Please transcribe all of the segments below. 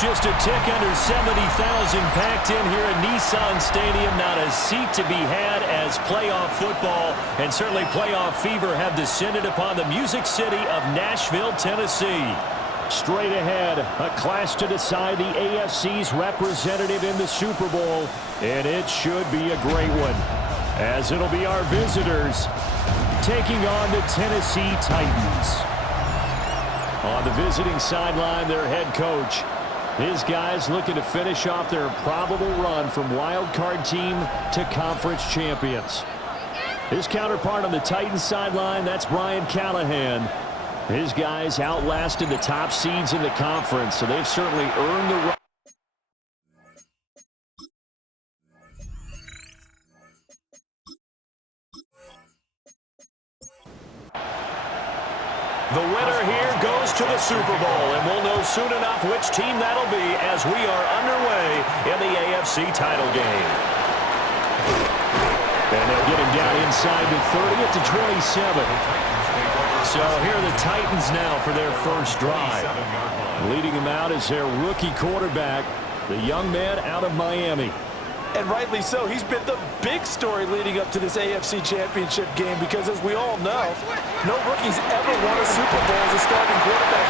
Just a tick under 70,000 packed in here at Nissan Stadium. Not a seat to be had as playoff football and certainly playoff fever have descended upon the Music City of Nashville, Tennessee. Straight ahead, a clash to decide the AFC's representative in the Super Bowl, and it should be a great one, as it'll be our visitors taking on the Tennessee Titans. On the visiting sideline, their head coach. His guys looking to finish off their probable run from wild card team to conference champions. His counterpart on the Titans sideline, that's Brian Callahan. His guys outlasted the top seeds in the conference, so they've certainly earned the right. The winner here goes to the Super Bowl, and we'll know soon enough which team that'll be as we are underway in the AFC title game. And they'll get him down inside the 30 at the 27. So here are the Titans now for their first drive. Leading them out is their rookie quarterback, the young man out of Miami. And rightly so. He's been the big story leading up to this AFC Championship game because, as we all know, no rookie's ever won a Super Bowl as a starting quarterback.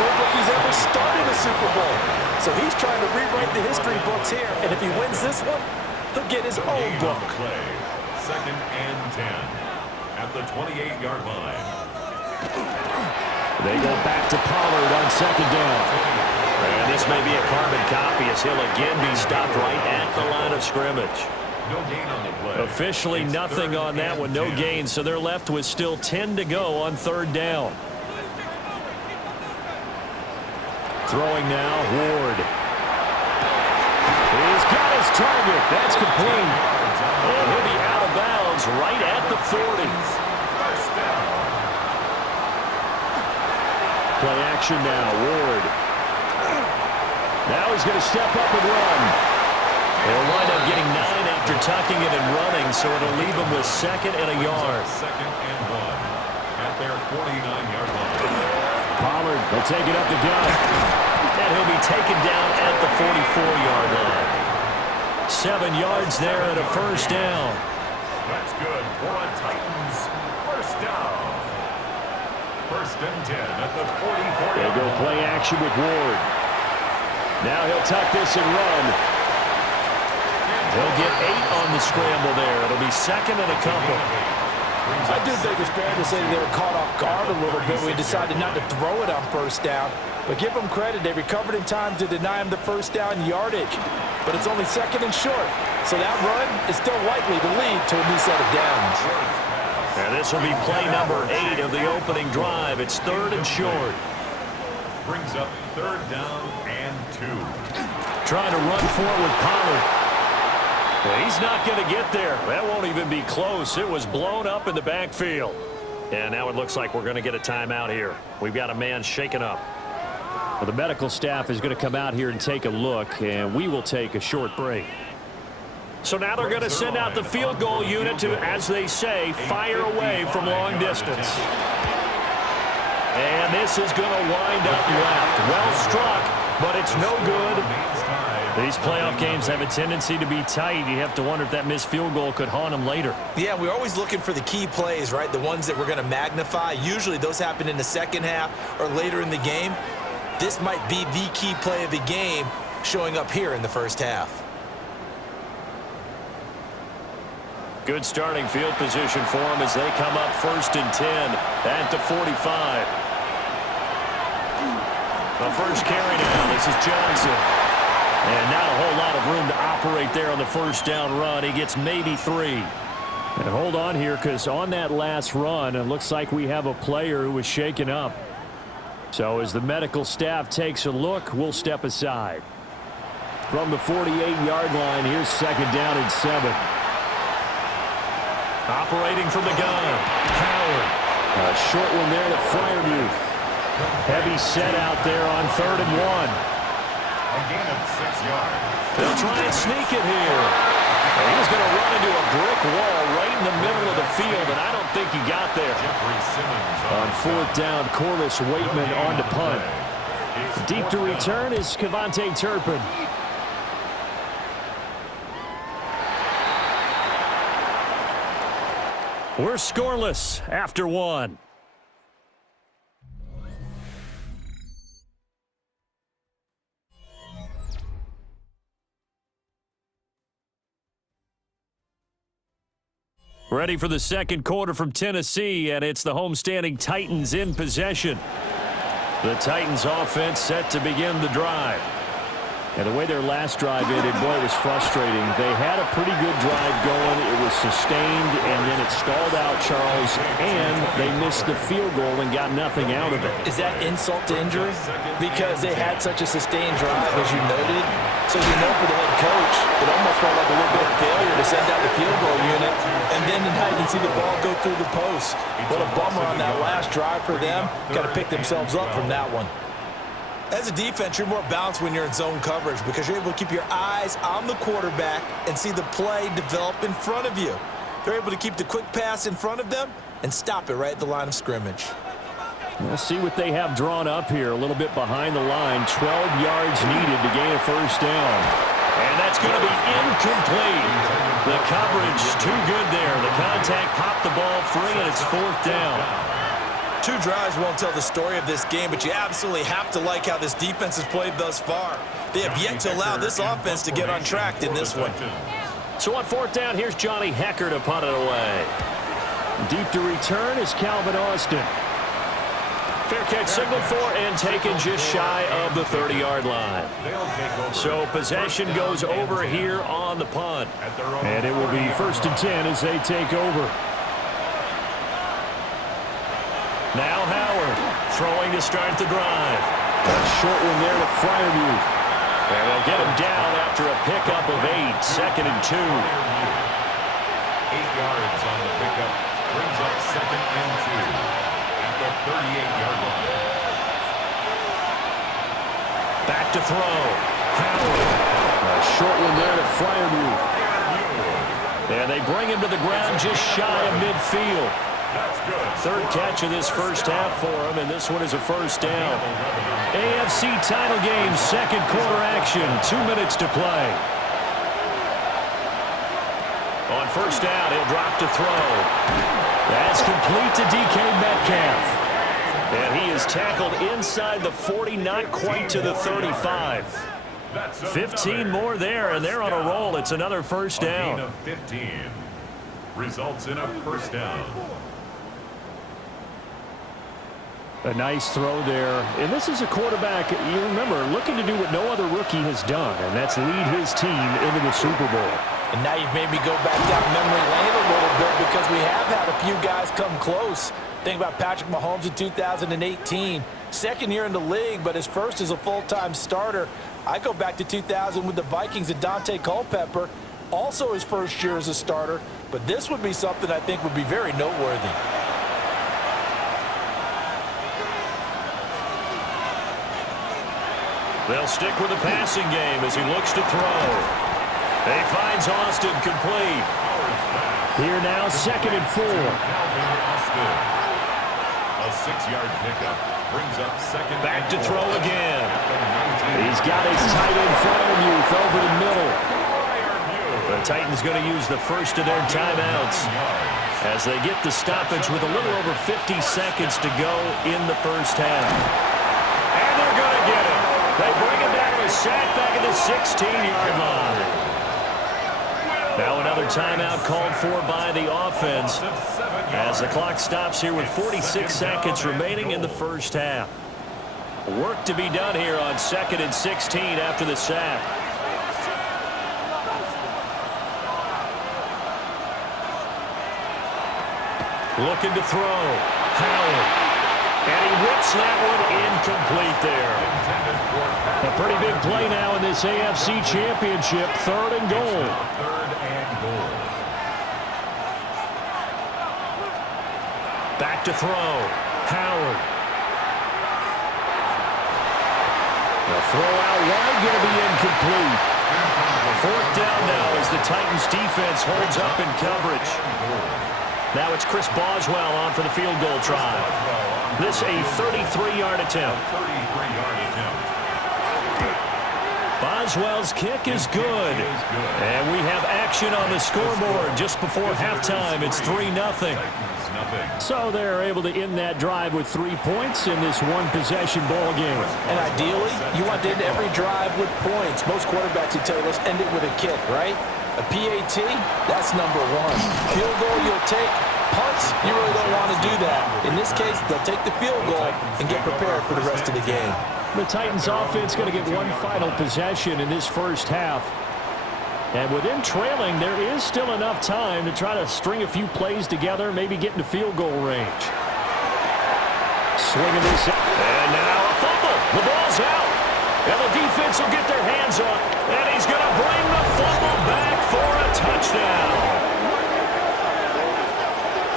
No rookie's ever started a Super Bowl. So he's trying to rewrite the history books here, and if he wins this one, he'll get his own book. Second and 10 at the 28-yard line. They go back to Pollard on second down. And this may be a carbon copy as he'll again be stopped right at the line of scrimmage. No gain on the play. Officially nothing on that one, no gain, so they're left with still 10 to go on third down. Throwing now, Ward. He's got his target. That's complete. And he'll be out of bounds right at the 40. First down. Play action now, Ward. Now he's going to step up and run. He'll wind up getting 9 after tucking it and running, so it'll leave him with second and a yard. Second and 1 at their 49-yard line. Pollard will take it up the gut. And he'll be taken down at the 44-yard line. 7 yards there and a first down. That's good for a Titans first down. First and 10 at the 44-yard line. They go play action with Ward. Now he'll tuck this and run. He'll get 8 on the scramble there. It'll be second and a couple. I do think it's fair to say they were caught off guard a little bit. We decided not to throw it on first down. But give them credit. They recovered in time to deny him the first down yardage. But it's only second and short. So that run is still likely to lead to a new set of downs. And this will be play number 8 of the opening drive. It's third and short. Brings up third down and 2. Trying to run for it with Pollard. Well, he's not going to get there. That won't even be close. It was blown up in the backfield. And now it looks like we're going to get a timeout here. We've got a man shaken up. Well, the medical staff is going to come out here and take a look, and we will take a short break. So now they're going to send out the field goal unit to, as they say, fire away from long distance. And this is going to wind up left. Well struck, but it's no good. These playoff games have a tendency to be tight. You have to wonder if that missed field goal could haunt them later. Yeah, we're always looking for the key plays, right? The ones that we're going to magnify. Usually those happen in the second half or later in the game. This might be the key play of the game showing up here in the first half. Good starting field position for them as they come up first and 10 at the 45. The first carry now. This is Johnson. And not a whole lot of room to operate there on the first down run. He gets maybe 3. And hold on here, because on that last run, it looks like we have a player who was shaken up. So as the medical staff takes a look, we'll step aside. From the 48-yard line, here's second down and 7. Operating from the gun, Howard. A short one there to Freiermuth. Heavy set out there on third and 1. A gain of 6 yards. They'll try and sneak it here. And he's going to run into a brick wall right in the middle of the field, and I don't think he got there. Jeffrey Simmons on fourth down, Corliss Waitman on to punt. Deep to return is Kevontae Turpin. We're scoreless after one. Ready for the second quarter from Tennessee, and it's the homestanding Titans in possession. The Titans offense set to begin the drive. And the way their last drive ended, boy, it was frustrating. They had a pretty good drive going. It was sustained, and then it stalled out, Charles, and they missed the field goal and got nothing out of it. Is that insult to injury? Because they had such a sustained drive, as you noted. So you know for the head coach, it almost felt like a little bit of failure to send out the field goal unit, and then now you can see the ball go through the post. What a bummer on that last drive for them. Got to pick themselves up from that one. As a defense, you're more balanced when you're in zone coverage because you're able to keep your eyes on the quarterback and see the play develop in front of you. They're able to keep the quick pass in front of them and stop it right at the line of scrimmage. We'll see what they have drawn up here. A little bit behind the line. 12 yards needed to gain a first down. And that's going to be incomplete. The coverage too good there. The contact popped the ball free, and it's fourth down. Two drives won't tell the story of this game, but you absolutely have to like how this defense has played thus far. They have yet to allow this offense to get untracked in this one. So on fourth down, here's Johnny Hecker to punt it away. Deep to return is Calvin Austin. Fair catch signaled for and taken just shy of the 30-yard line. So possession goes over here on the punt. And it will be 1st and 10 as they take over. Now Howard throwing to start the drive. A short one there to Fryermuth. And they'll get him down after a pickup of 8. 2nd and 2. 8 yards on the pickup. Brings up 2nd and 2 at the 38-yard line. Back to throw. Howard. A short one there to Fryermuth. And they bring him to the ground just shy of midfield. Third catch of this first half for him, and this one is a first down. AFC title game, second quarter action, 2 minutes to play. On first down, he'll drop to throw. That's complete to DK Metcalf. And he is tackled inside the 40, not quite to the 35. 15 more there, and they're on a roll. It's another first down. A gain of 15 results in a first down. A nice throw there. And this is a quarterback, you remember, looking to do what no other rookie has done, and that's lead his team into the Super Bowl. And now you've made me go back down memory lane a little bit because we have had a few guys come close. Think about Patrick Mahomes in 2018. Second year in the league, but his first as a full-time starter. I go back to 2000 with the Vikings and Dante Culpepper. Also his first year as a starter. But this would be something I think would be very noteworthy. They'll stick with the passing game as he looks to throw. He finds Austin complete. Here now, 2nd and 4. A 6-yard pickup brings up 2nd. Back to throw again. He's got his tight end Fryermuth over the middle. The Titans going to use the first of their timeouts as they get the stoppage with a little over 50 seconds to go in the first half. And they're going to get it. They bring him down to a sack back at the 16-yard line. Now another timeout called for by the offense as the clock stops here with 46 seconds remaining in the first half. Work to be done here on 2nd and 16 after the sack. Looking to throw. Howard. And he whips that one incomplete there. A pretty big play now in this AFC Championship. 3rd and goal. 3rd and goal. Back to throw. Howard. The throw out wide going to be incomplete. 4th down now as the Titans defense holds up in coverage. Now it's Chris Boswell on for the field goal try. This a 33-yard attempt. 33-yard attempt. Boswell's kick is good. And we have action on the scoreboard just before halftime. It's 3-0. So they're able to end that drive with 3 points in this one-possession ball game. And ideally, you want to end every drive with points. Most quarterbacks would tell you, let's end it with a kick, right? A PAT, that's number one. Field goal you'll take. Punts, you really don't want to do that. In this case, they'll take the field goal and get prepared for the rest of the game. The Titans offense going to get one final possession in this first half. And with them trailing, there is still enough time to try to string a few plays together, maybe get into field goal range. Swinging this out. And now a fumble. The ball's out. And the defense will get their hands on. And he's going to bring the fumble back for a touchdown.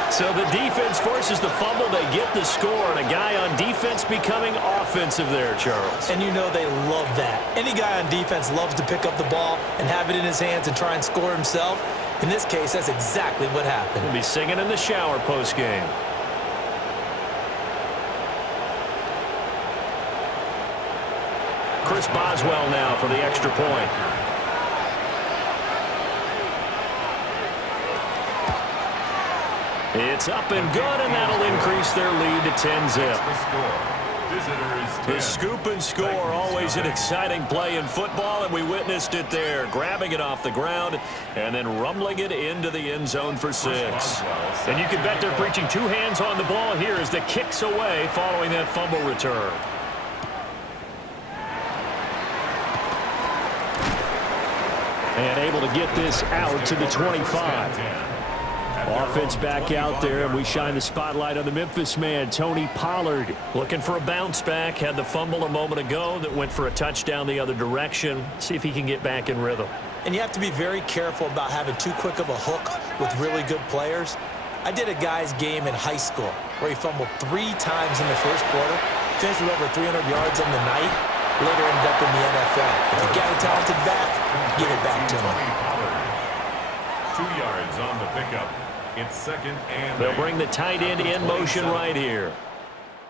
So the defense forces the fumble. They get the score. And a guy on defense becoming offensive there, Charles. And you know they love that. Any guy on defense loves to pick up the ball and have it in his hands and try and score himself. In this case, that's exactly what happened. He'll be singing in the shower post-game. Chris Boswell now for the extra point. It's up and good, and that'll increase their lead to 10-zip. The scoop and score, always an exciting play in football, and we witnessed it there, grabbing it off the ground and then rumbling it into the end zone for 6. And you can bet they're preaching two hands on the ball here as the kick's away following that fumble return. And able to get this out to the 25. Offense back out there, and we shine the spotlight on the Memphis man, Tony Pollard. Looking for a bounce back. Had the fumble a moment ago that went for a touchdown the other direction. See if he can get back in rhythm. And you have to be very careful about having too quick of a hook with really good players. I did a guy's game in high school where he fumbled 3 times in the first quarter, finished with over 300 yards on the night, later ended up in the NFL. If you got a talented back, give it back to him. 2 yards on the pickup. It's second and they'll bring the tight end in motion right here.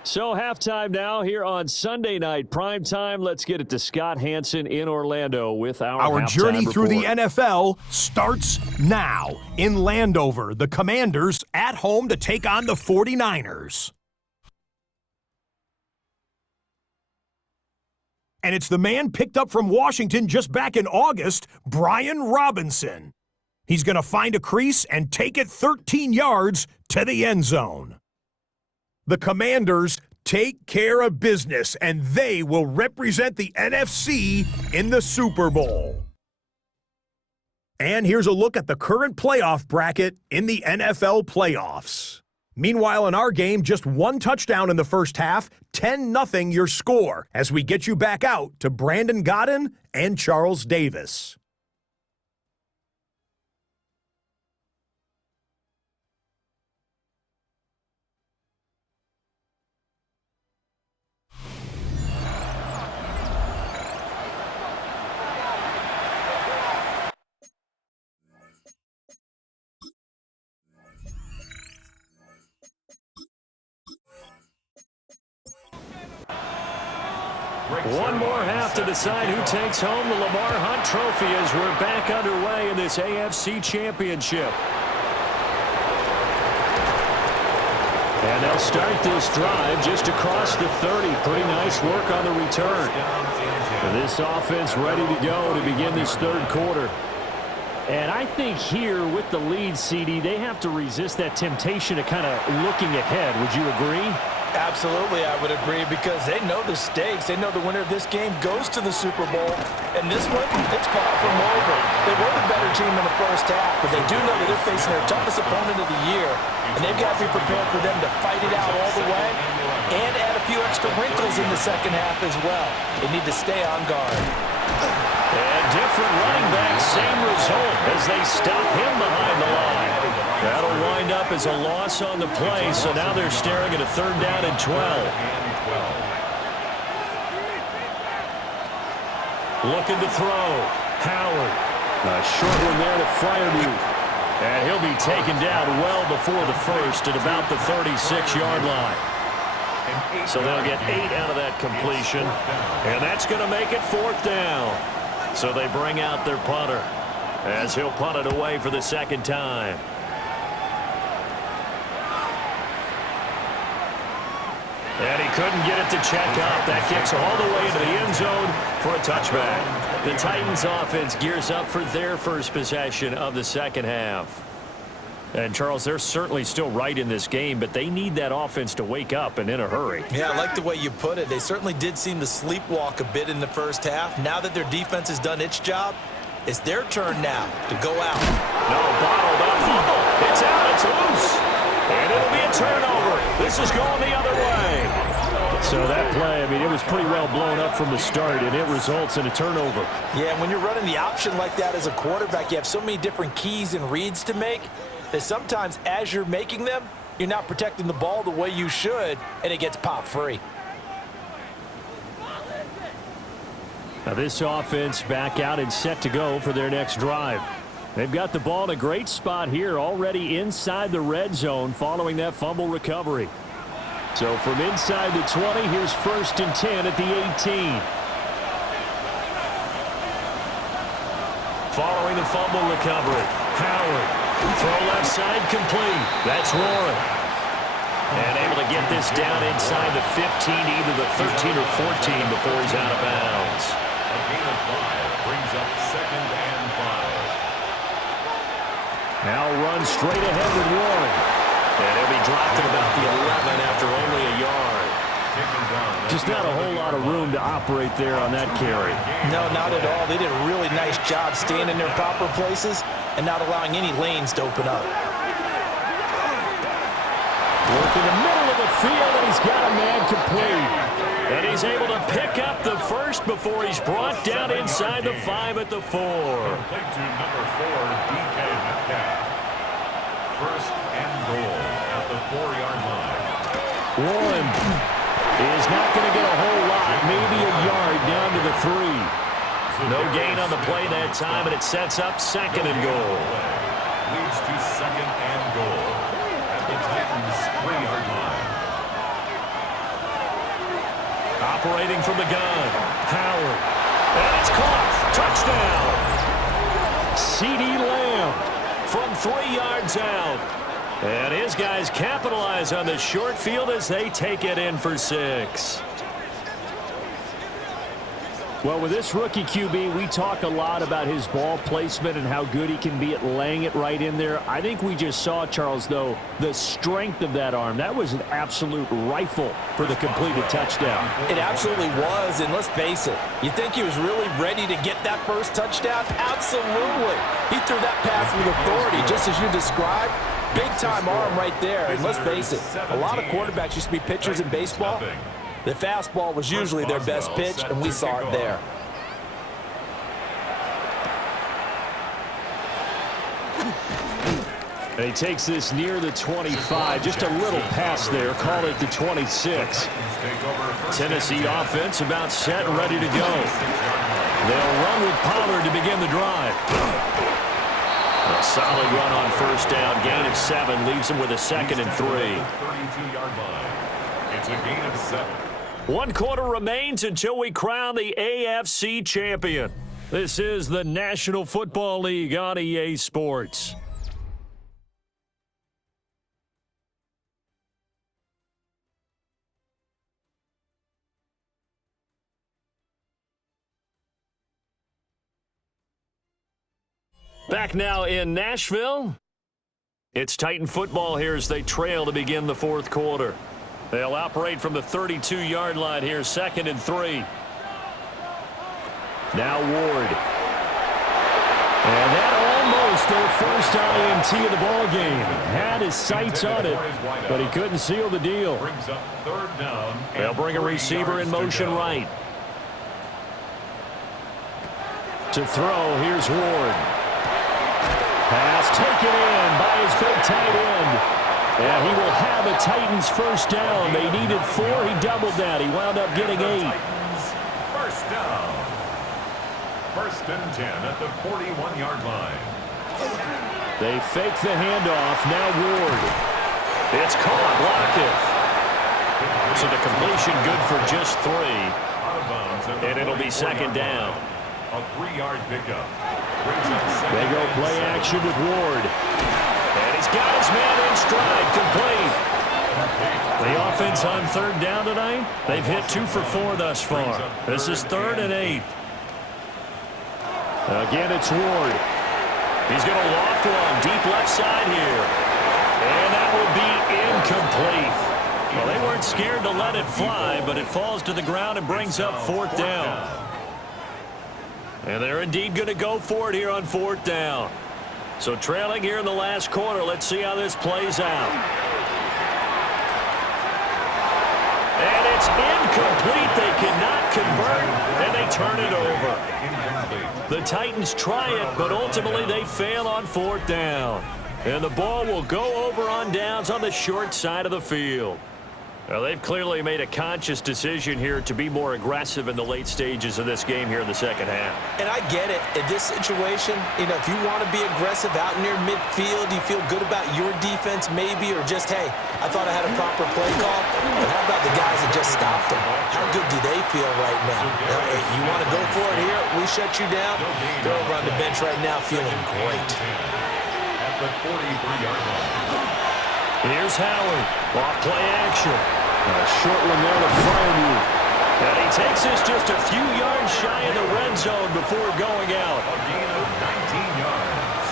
So halftime now here on Sunday night prime time. Let's get it to Scott Hansen in Orlando with our journey report. through the NFL starts now in Landover. The Commanders at home to take on the 49ers. And it's the man picked up from Washington just back in August, Brian Robinson. He's going to find a crease and take it 13 yards to the end zone. The Commanders take care of business, and they will represent the NFC in the Super Bowl. And here's a look at the current playoff bracket in the NFL playoffs. Meanwhile, in our game, just 1 touchdown in the first half, 10-0 your score, as we get you back out to Brandon Godden and Charles Davis. One more half to decide who takes home the Lamar Hunt Trophy as we're back underway in this AFC Championship. And they'll start this drive just across the 30. Pretty nice work on the return. And this offense ready to go to begin this third quarter. And I think here with the lead, CD, they have to resist that temptation of kind of looking ahead. Would you agree? Absolutely, I would agree, because they know the stakes. They know the winner of this game goes to the Super Bowl. And this one, it's far from over. They were the better team in the first half, but they do know that they're facing their toughest opponent of the year. And they've got to be prepared for them to fight it out all the way and add a few extra wrinkles in the second half as well. They need to stay on guard. And different running back, same result as they stop him behind the line. That'll wind up as a loss on the play, so now they're staring at a 3rd down and 12. Looking to throw. Howard. A short one there to Freiermuth. And he'll be taken down well before the first at about the 36-yard line. So they'll get 8 out of that completion. And that's going to make it 4th down. So they bring out their punter as he'll punt it away for the 2nd time. And he couldn't get it to check up. That kicks all the way into the end zone for a touchback. The Titans offense gears up for their first possession of the 2nd half. And, Charles, they're certainly still right in this game, but they need that offense to wake up and in a hurry. Yeah, I like the way you put it. They certainly did seem to sleepwalk a bit in the first half. Now that their defense has done its job, it's their turn now to go out. No, bottled up fumble. It's out. It's loose. And it'll be a turnover. This is going the other way. So that play, I mean, it was pretty well blown up from the start, and it results in a turnover. Yeah, and when you're running the option like that as a quarterback, you have so many different keys and reads to make that sometimes as you're making them, you're not protecting the ball the way you should, and it gets popped free. Now this offense back out and set to go for their next drive. They've got the ball in a great spot here, already inside the red zone following that fumble recovery. So from inside the 20, here's 1st and 10 at the 18. Following the fumble recovery, Howard. Throw left side complete. That's Warren. And able to get this down inside the 15, either the 13 or 14 before he's out of bounds. A gain of 5 brings up 2nd and 5. Now run straight ahead with Warren. And he'll be dropped at about the 11 after only a yard. Just not a whole lot of room to operate there on that carry. No, not at all. They did a really nice job staying in their proper places and not allowing any lanes to open up. Work in the middle of the field, and he's got a man complete. And he's able to pick up the first before he's brought down inside the 5 at the 4. Complete to number 4, DK Metcalf. 1st and goal at the 4-yard line. Warren is not going to get a whole lot, maybe a yard down to the 3. No gain on the play that time, and it sets up 2nd and goal. Leads to 2nd and goal at the Titans' 3-yard line. Operating from the gun, Howard. And it's caught. Touchdown. CeeDee Lamb from 3 yards out. And his guys capitalize on the short field as they take it in for 6. Well, with this rookie QB, we talk a lot about his ball placement and how good he can be at laying it right in there. I think we just saw, Charles, though, the strength of that arm. That was an absolute rifle for the completed touchdown. It absolutely was, and let's face it, you think he was really ready to get that first touchdown? Absolutely. He threw that pass with authority, just as you described. Big-time arm right there, and let's face it, a lot of quarterbacks used to be pitchers in baseball. The fastball was usually their best pitch, and we saw it there. And he takes this near the 25. Just a little pass there. Call it the 26. Tennessee offense about set and ready to go. They'll run with Pollard to begin the drive. A solid run on 1st down. Gain of 7 leaves him with a 2nd and 3. 32-yard line. It's a gain of 7. 1 quarter remains until we crown the AFC champion. This is the National Football League on EA Sports. Back now in Nashville. It's Titan football here as they trail to begin the 4th quarter. They'll operate from the 32-yard line here, 2nd and 3. Now Ward. And that almost their first INT of the ball game. Had his sights on it, but he couldn't seal the deal. Brings up 3rd down. They'll bring a receiver in motion right. To throw, here's Ward. Pass taken in by his big tight end. And he will have a Titans first down. They needed 4. He doubled that. He wound up getting 8. First down. 1st and 10 at the 41-yard line. They fake the handoff. Now Ward. It's caught. Block it. So the completion good for just 3. Out of bounds at the And it'll be 2nd down. A 3-yard pickup. They go play action with Ward. And he's got his man in stride, complete. The offense on 3rd down tonight, they've hit 2 for 4 thus far. This is 3rd and 8. Again, it's Ward. He's going to loft one deep left side here. And that will be incomplete. Well, they weren't scared to let it fly, but it falls to the ground and brings up 4th down. And they're indeed going to go for it here on 4th down. So trailing here in the last quarter, let's see how this plays out. And it's incomplete. They cannot convert, and they turn it over. The Titans try it, but ultimately they fail on 4th down. And the ball will go over on downs on the short side of the field. Well, they've clearly made a conscious decision here to be more aggressive in the late stages of this game here in the second half. And I get it. In this situation, if you want to be aggressive out near midfield, you feel good about your defense maybe, or just, hey, I thought I had a proper play call. But how about the guys that just stopped them? How good do they feel right now? You want to go for it here? We shut you down. They're over on the bench right now feeling great. At the 43-yard line. Here's Howard. Off play action. A short one there to Freiermuth. And he takes this just a few yards shy of the red zone before going out. A gain of 19 yards.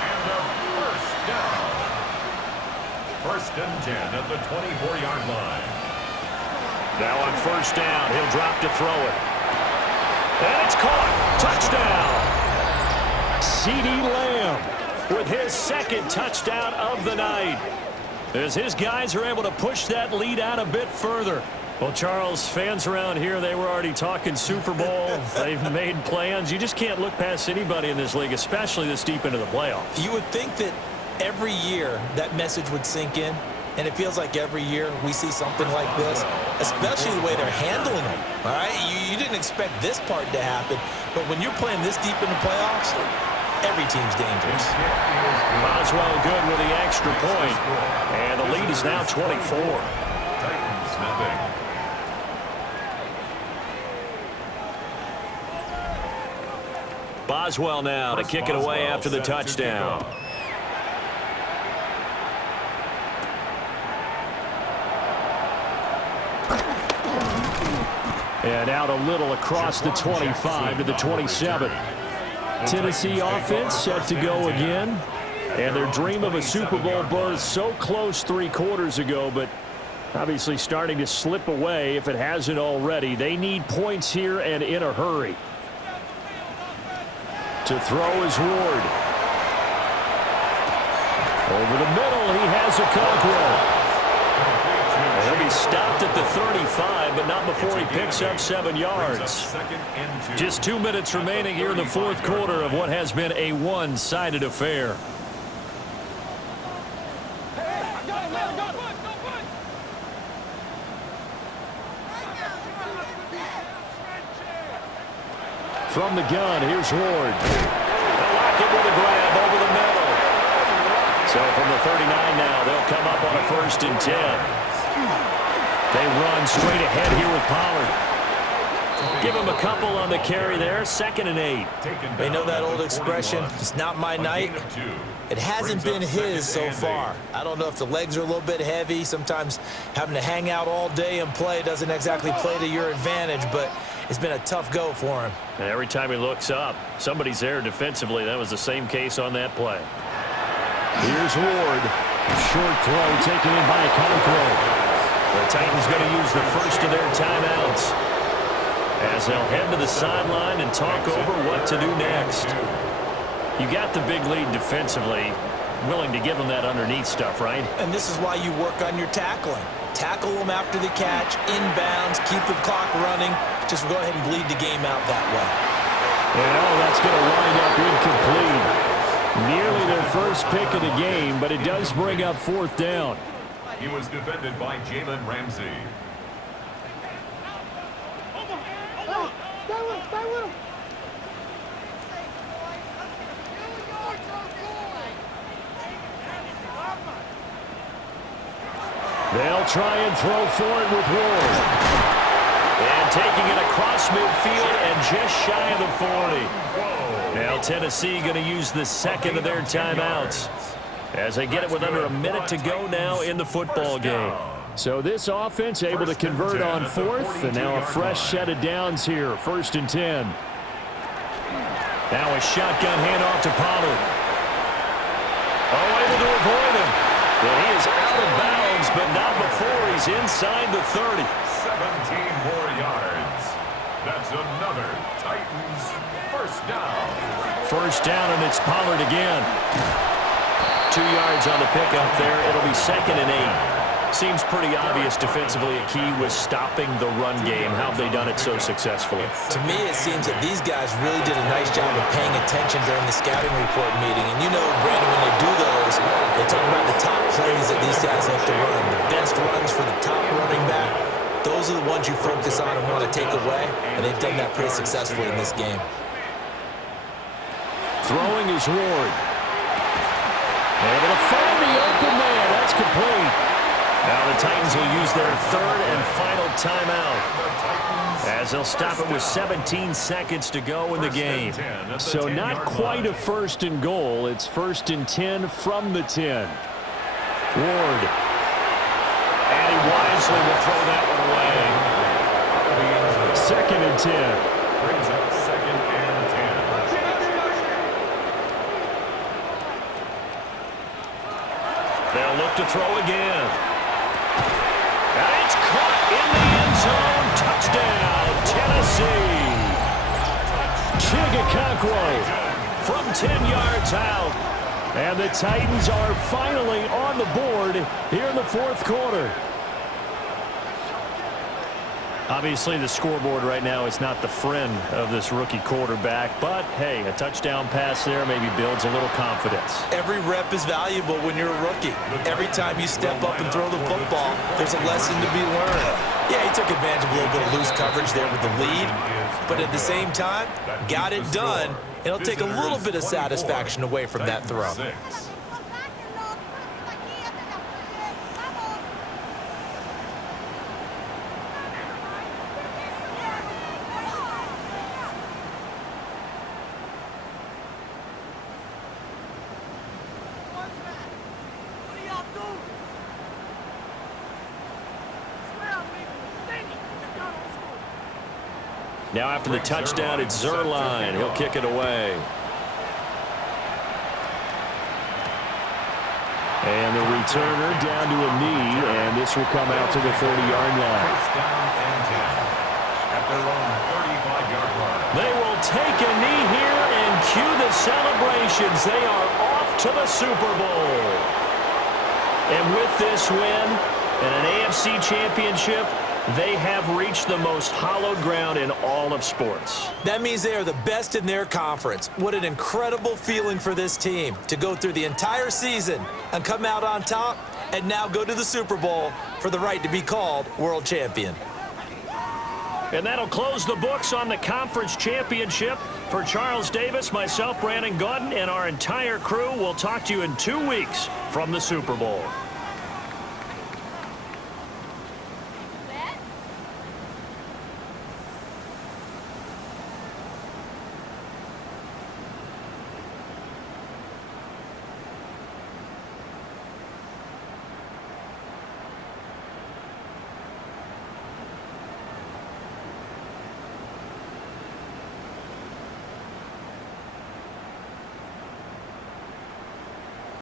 And a first down. 1st and 10 at the 24-yard line. Now on 1st down, he'll drop to throw it. And it's caught. Touchdown. CeeDee Lamb with his 2nd touchdown of the night, as his guys are able to push that lead out a bit further. Well, Charles, fans around here, they were already talking Super Bowl. They've made plans. You just can't look past anybody in this league, especially this deep into the playoffs. You would think that every year that message would sink in, and it feels like every year we see something like this, especially the way they're handling them. All right, you didn't expect this part to happen, but when you're playing this deep in the playoffs, every team's dangerous. Boswell good with the extra point. And the lead is now 24. Titans nothing. Boswell now to kick it away after the touchdown. And out a little across the 25 to the 27. Tennessee offense set to go again. And their dream of a Super Bowl berth so close 3 quarters ago, but obviously starting to slip away if it hasn't already. They need points here and in a hurry. To throw is Ward. Over the middle, he has a Conqueror. He'll be stopped at the 35, but not before he picks up 7 yards. Just 2 minutes remaining here in the 4th quarter of what has been a one-sided affair. From the gun, here's Ward. They'll lock it with a grab over the middle. So from the 39 now, they'll come up on a 1st and 10. They run straight ahead here with Pollard. Give him a couple on the carry there. 2nd and 8. They know that old expression, it's not my night. It hasn't been his so far. I don't know if the legs are a little bit heavy. Sometimes having to hang out all day and play doesn't exactly play to your advantage, but it's been a tough go for him. And every time he looks up, somebody's there defensively. That was the same case on that play. Here's Ward. Short throw taken in by Conqueror. The Titans going to use the first of their timeouts as they'll head to the sideline and talk over what to do next. You got the big lead defensively, willing to give them that underneath stuff, right? And this is why you work on your tackling. Tackle them after the catch, inbounds, keep the clock running. Just go ahead and bleed the game out that way. And that's going to wind up incomplete. Nearly their first pick of the game, but it does bring up 4th down. He was defended by Jalen Ramsey. They'll try and throw for it with Ward. And taking it across midfield and just shy of the 40. Now Tennessee going to use the second of their timeouts as they get it with under a minute to go now in the football game. So this offense able to convert on fourth, and now a fresh set of downs here, 1st and 10. Now a shotgun handoff to Pollard. Oh, able to avoid him. And he is out of bounds, but not before he's inside the 30. 17 more yards. That's another Titans first down. First down, and it's Pollard again. 2 yards on the pickup there. It'll be 2nd and 8. Seems pretty obvious defensively a key was stopping the run game. How have they done it so successfully? To me, it seems that these guys really did a nice job of paying attention during the scouting report meeting. And you know, Brandon, when they do those, they talk about the top plays that these guys like to run, the best runs for the top running back. Those are the ones you focus on and want to take away, and they've done that pretty successfully in this game. Throwing is Ward. Able to find the open man. That's complete. Now the Titans will use their 3rd and final timeout as they'll stop it with 17 seconds to go in the game. So not quite a 1st and goal. It's 1st and 10 from the 10. Ward. And he wisely will throw that one away. 2nd and 10. Brings up 2nd and 10. They'll look to throw again. And it's caught in the end zone. Touchdown, Tennessee. Chigakonkwo from 10 yards out. And the Titans are finally on the board here in the 4th quarter. Obviously, the scoreboard right now is not the friend of this rookie quarterback, but, hey, a touchdown pass there maybe builds a little confidence. Every rep is valuable when you're a rookie. Every time you step up and throw the football, there's a lesson to be learned. Yeah, he took advantage of a little bit of loose coverage there with the lead, but at the same time, got it done. It'll take a little bit of satisfaction away from that throw. Now after the touchdown, it's Zerline. He'll kick it away. And the returner down to a knee, and this will come out to the 30-yard line. First down and 10 at their own 35-yard line. They will take a knee here and cue the celebrations. They are off to the Super Bowl. And with this win and an AFC championship, they have reached the most hallowed ground in all of sports. That means they are the best in their conference. What an incredible feeling for this team to go through the entire season and come out on top and now go to the Super Bowl for the right to be called world champion. And that'll close the books on the conference championship. For Charles Davis, myself, Brandon Gaudin, and our entire crew, we'll talk to you in 2 weeks from the Super Bowl.